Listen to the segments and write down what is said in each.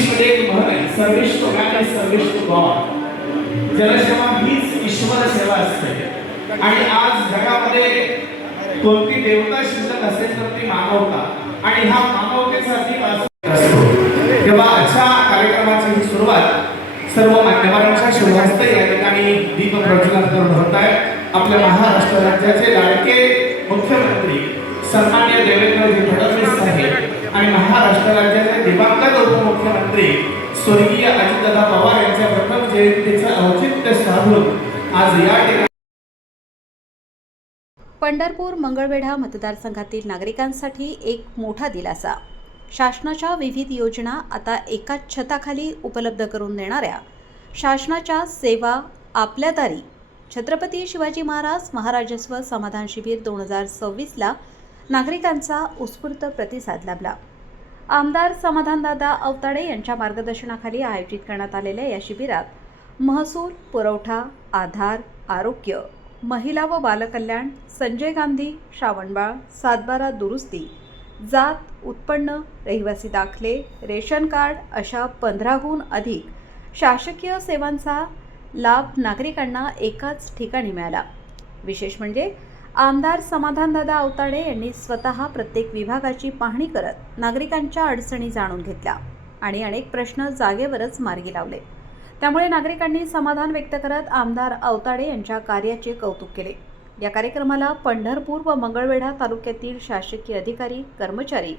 इंग्लिशमध्ये एक म्हण आहे, service to man is service to God. जनसेवा हीच ईश्वर सेवा असते. आणि आज जगामध्ये कोणती देवता शिल्लक असेल तर ती मानवता, आणि हा मानवतेसाठी असतो. तेव्हा अशा कार्यक्रमाची ही सुरुवात सर्व मान्यवरांच्या शुभहस्ते या ठिकाणी दीप प्रज्वलन करून होत आहे. आपल्या महाराष्ट्र राज्याचे लाडके मुख्यमंत्री सन्माननीय देवेंद्रजी फडणवीस साहेब आणि महाराष्ट्र राज्याचे दिवंगत उपमुख्यमंत्री स्वर्गीय अजितदादा पवार यांच्या प्रथम जयंतीचं औचित्य साधून आज या ठिकाणी पंढरपूर मंगळवेढा मतदारसंघातील नागरिकांसाठी एक मोठा दिलासा. शासनाच्या विविध योजना आता एकाच छताखाली उपलब्ध करून देणाऱ्या शासनाच्या सेवा आपल्या दारी छत्रपती शिवाजी महाराज महाराजस्व समाधान शिबिर 2026ला नागरिकांचा उत्स्फूर्त प्रतिसाद लाभला. आमदार समाधानदादा अवताडे यांच्या मार्गदर्शनाखाली आयोजित करण्यात आलेल्या या शिबिरात महसूल, पुरवठा, आधार, आरोग्य, महिला व बालकल्याण, संजय गांधी, श्रावणबाळ, सातबारा दुरुस्ती, जात, उत्पन्न, रहिवासी दाखले, रेशन कार्ड अशा 15हून अधिक शासकीय सेवांचा लाभ नागरिकांना एकाच ठिकाणी मिळाला. विशेष म्हणजे आमदार समाधानदादा अवताडे यांनी स्वतः प्रत्येक विभागाची पाहणी करत नागरिकांच्या अडचणी जाणून घेतल्या आणि अनेक प्रश्न जागेवरच मार्गी लावले. त्यामुळे नागरिकांनी समाधान व्यक्त करत आमदार अवताडे यांच्या कार्याचे कौतुक केले. या कार्यक्रमाला पंढरपूर व मंगळवेढा तालुक्यातील शासकीय अधिकारी, कर्मचारी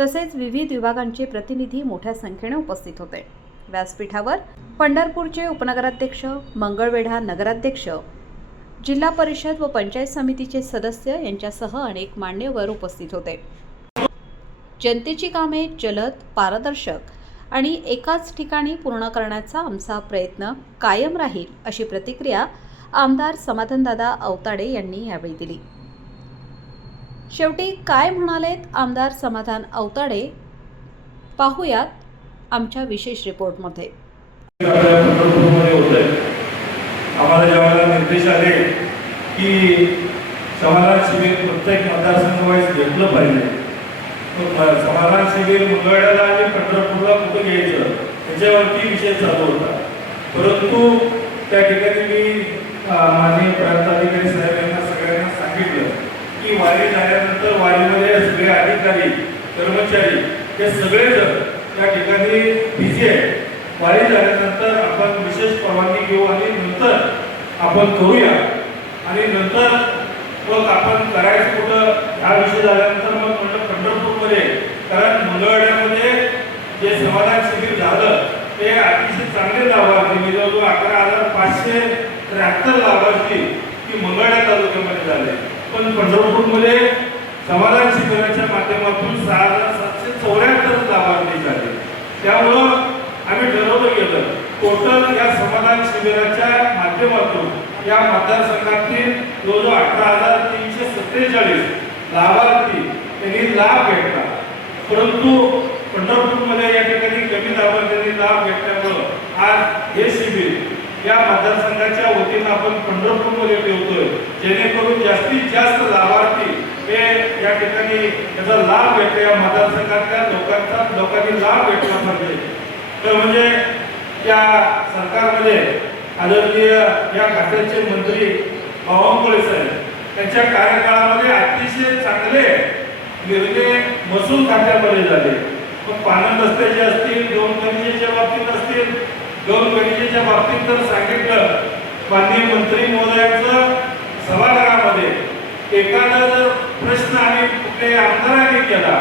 तसेच विविध विभागांचे प्रतिनिधी मोठ्या संख्येने उपस्थित होते. व्यासपीठावर पंढरपूरचे उपनगराध्यक्ष, मंगळवेढा नगराध्यक्ष, जिल्हा परिषद व पंचायत समितीचे सदस्य यांच्यासह अनेक मान्यवर उपस्थित होते. जनतेची कामे जलद, पारदर्शक आणि एकाच ठिकाणी पूर्ण करण्याचा आमचा प्रयत्न कायम राहील अशी प्रतिक्रिया आमदार समाधानदादा अवताडे यांनी यावेळी दिली. शेवटी काय म्हणालेत आमदार समाधान अवताडे पाहूयात आमच्या विशेष रिपोर्टमध्ये. आम्हाला ज्यावेळेला निर्देश आले की समाधान शिबिर प्रत्येक मतदारसंघ वाईज घेतलं पाहिजे, समाधान शिबिर मंगळवेढ्याला आणि पंढरपूरला कुठं घ्यायचं याच्यावरती विषय चालू होता. परंतु त्या ठिकाणी मी माननीय प्रांताधिकारी साहेब यांना सगळ्यांना सांगितलं की वारी झाल्यानंतर वारीमध्ये सगळे अधिकारी, कर्मचारी हे सगळेजण त्या ठिकाणी बिझी आहेत. वारी झाल्यानंतर आपण विशेष परवानगी घेऊ आणि नंतर आपण करूया, आणि नंतर मग आपण करायचं कुठं हा विषय झाल्यानंतर मग म्हणलं पंढरपूरमध्ये, कारण मंगळवेढ्यामध्ये जे समाधान शिबिर झालं ते अतिशय चांगले लाभार्थी म्हणजे जवळजवळ 11,573 लाभार्थी की मंगळवेढा तालुक्यामध्ये झाले. पण पंढरपूरमध्ये समाधान शिबिराच्या माध्यमातून 6,774 लाभार्थी झाले. त्यामुळं आम्ही ठरवलं गेलं टोटल या समाधान शिबिराच्या माध्यमातून या मतदारसंघातील जवळजवळ 18,347 लाभार्थी त्यांनी लाभ घेतला. परंतु पंढरपूरमध्ये या ठिकाणी कमी लाभार्थ्यांनी लाभ घेतल्यामुळं आज हे शिबिर या मतदारसंघाच्या वतीनं आपण पंढरपूरमध्ये ठेवतोय, जेणेकरून जास्तीत जास्त लाभार्थी हे या ठिकाणी याचा लाभ घेतला, या मतदारसंघातल्या लोकांनी लाभ घेतला पाहिजे. तर म्हणजे त्या सरकारमध्ये आदरणीय या खात्याचे मंत्री बावनकुळे साहेब त्यांच्या कार्यकाळामध्ये अतिशय चांगले निर्णय महसूल खात्यामध्ये झाले. मग पाणंद रस्त्याचे असतील, दोन खनिजेच्या बाबतीत असतील, दोन खनिजेच्या बाबतीत तर सांगितलं माननीय मंत्री महोदयांचं सभागृहामध्ये एखादा जर प्रश्न आणि कुठल्याही आमदारांनी केला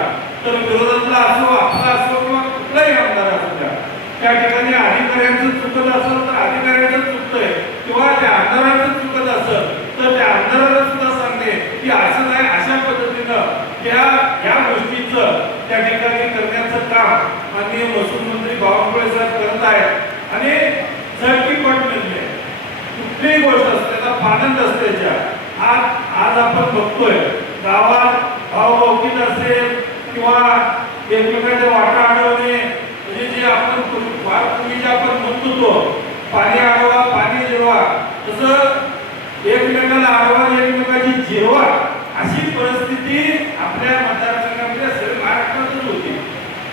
तर विरोधातला असो, आपला असो किंवा कुठलाही आमदार असू द्या, त्या ठिकाणी अधिकाऱ्यांचं चुकत असेल तर अधिकाऱ्यांचं चुकतंय, किंवा त्या आमदारांचं चुकत असेल तर त्या आमदाराला सुद्धा सांगणे की असं नाही, अशा पद्धतीनं या गोष्टीचं त्या ठिकाणी करण्याचं काम माननीय महसूल मंत्री बावनकुळे साहेब करत आहेत. आणि झटकीपट निर्णय कुठलीही गोष्ट असते त्याला पानंद असतेच्या आज आपण बघतोय गावात भावभावकीत असेल किंवा एकमेकांच्या वाटा अडवणे, म्हणजे जे आपण पूर्वी जे आपण म्हणत होतो पाणी अडवा पाणी जिरवा, तसं एकमेकाला अडवा एकमेकाची जिरवा अशी परिस्थिती आपल्या मतदारसंघामध्ये सर्व महाराष्ट्रातच होती.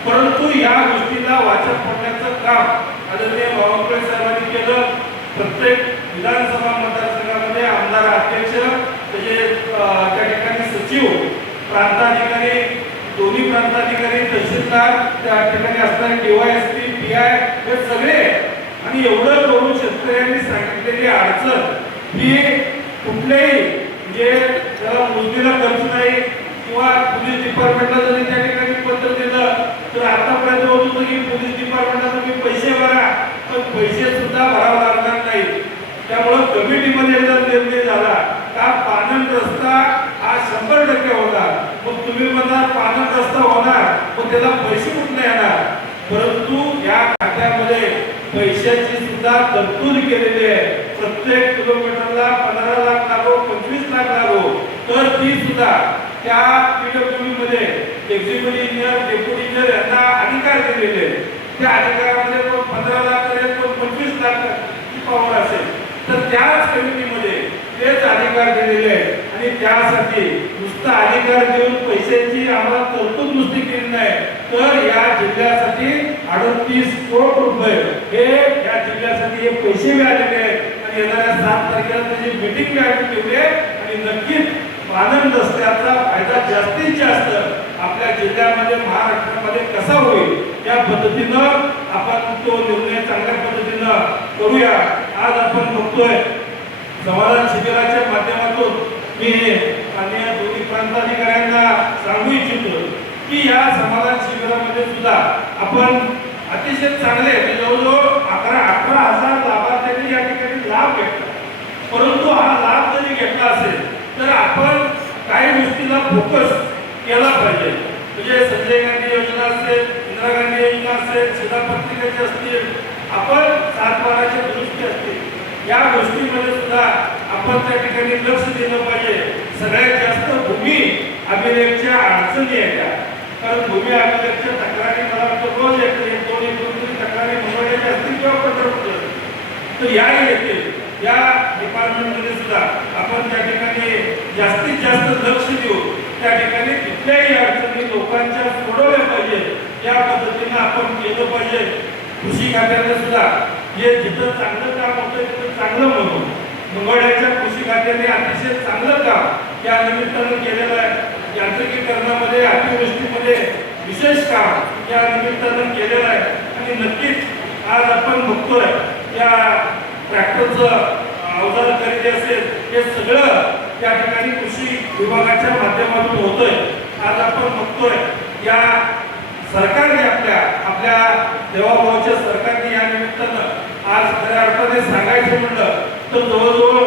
परंतु या गोष्टीला पद्धतीला वाचन पडण्याचं काम आदरणीय बावनकुळे साहेबांनी केलं. प्रत्येक विधानसभा मतदारसंघामध्ये आमदार अध्यक्ष त्याचे त्या ठिकाणी सचिव, प्रांताधिकारी, दोन्ही प्रांताधिकारी, तहसीलदार, त्या ठिकाणी असणारे DYSP, PI हे सगळे, आणि एवढं करून शेतकऱ्यांनी सांगितलेली अडचण ही कुठल्याही म्हणजे त्याला मोजणीला खर्च नाही किंवा पोलीस डिपार्टमेंटला जरी त्या ठिकाणी पत्र दिलं तर आतापर्यंत होत होतं की पोलीस डिपार्टमेंटला तुम्ही पैसे भरा, पण पैसे सुद्धा भरावे लागणार नाही. त्यामुळं कमिटीमध्ये जर निर्णय झाला का पानन रस्ता हा 100% होणार, मग तुम्ही म्हणणार पानन रस्ता होणार पण त्याला पैसे कुठले येणार, परंतु या खात्यामध्ये पैशाची सुद्धा तरतूद केलेली आहे. प्रत्येक किलोमीटरला 15 लाख लागो, 25 लाख लागो, तर ती सुद्धा त्या PWD मध्ये एक्झिक्युटिव्ह इंजिनियर, डेप्युटी इंजिनियर यांना अधिकार दिलेले आहेत. त्या अधिकारामध्ये कोण 15 लाख करेल, कोण 25 लाख पॉवर असेल, तर त्याच कमिटीमध्ये तेच अधिकार दिलेले आहेत. आणि त्यासाठी नुसता अधिकार देऊन पैशांची आम्हाला तरतूद नुसती केली नाही, तर या जिल्ह्यासाठी 38 कोटी रुपये हे या जिल्ह्यासाठी हे पैसे मिळालेले आहेत. आणि येणाऱ्या 7 तारखेला त्याची मीटिंग आम्ही ठेवली आहे आणि नक्कीच पानन रस्त्याचा फायदा जास्तीत जास्त आपल्या जिल्ह्यामध्ये, महाराष्ट्रामध्ये कसा होईल या पद्धतीनं आपण तो निर्णय चांगल्या पद्धतीनं करूया. आज आपण बघतोय समाधान शिबिराच्या माध्यमातून मी माननीय दोन्ही प्रांताधिकाऱ्यांना सांगू इच्छितो की या समाधान शिबिरामध्ये सुद्धा आपण अतिशय चांगले जवळजवळ 11,000 लाभार्थ्यांनी या ठिकाणी लाभ घेतला. परंतु हा लाभ जरी घेतला असेल तर आपण काही गोष्टीला फोकस केला पाहिजे. म्हणजे संजय गांधी योजना असेल, इंदिरा गांधी योजना असेल, शिधापत्रिकेचे असतील, आपण 7/12च्या दुरुस्ती असतील, या गोष्टीमध्ये सुद्धा आपण त्या ठिकाणी लक्ष दिलं पाहिजे. सगळ्यात जास्त भूमी अभिलेखच्या अडचणी आहेत, कारण भूमी अभिलेखच्या तक्रारी मला वाटतं रोज एक दोन तक्रारी मंगळवारच्या असतील किंवा पंढरपूर, तर या येतील. या डिपार्टमेंटमध्ये सुद्धा आपण त्या ठिकाणी जास्तीत जास्त लक्ष देऊ, त्या ठिकाणी कुठल्याही अडचणी लोकांच्या सोडवल्या पाहिजे या पद्धतीनं आपण केलं पाहिजे. कृषी खात्याने सुद्धा जे जिथं चांगलं काम होतं तिथं चांगलं म्हणून मंगळवारच्या कृषी खात्याने अतिशय चांगलं काम या निमित्तानं केलेलं आहे. यांत्रिकीकरणामध्ये, अतिवृष्टीमध्ये विशेष काम या निमित्तानं केलेलं आहे. आणि नक्कीच आज आपण बघतोय या ट्रॅक्टरचं अवजार खरेदी असेल, हे सगळं त्या ठिकाणी कृषी विभागाच्या माध्यमातून होतंय. आज आपण बघतोय या सरकारने आपल्या देवाभावाच्या सरकारने या निमित्तानं आज खऱ्या अर्थाने सांगायचं म्हणलं तर जवळजवळ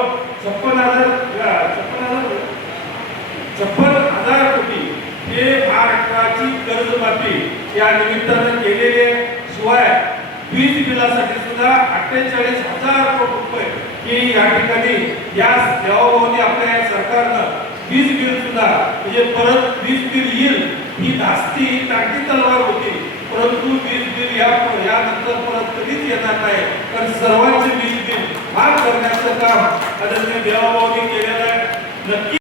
56,000 कोटी हे महाराष्ट्राची कर्जमाफी या निमित्तानं केलेली आहे. शिवाय वीज बिलासाठी सुद्धा 48,000 कोटी रुपये ही या ठिकाणी या देवाभावाने आपल्या सरकारनं वीज बिल सुद्धा म्हणजे परत वीज बिल येईल ही धास्ती ताकदी तलवार होती, परंतु वीज बिल यानंतर परत कधीच येणार नाही, कारण सर्वांचे वीज बिल माफ करण्याचं काम आदरणीय देवाभावाने केलेलं आहे. नक्की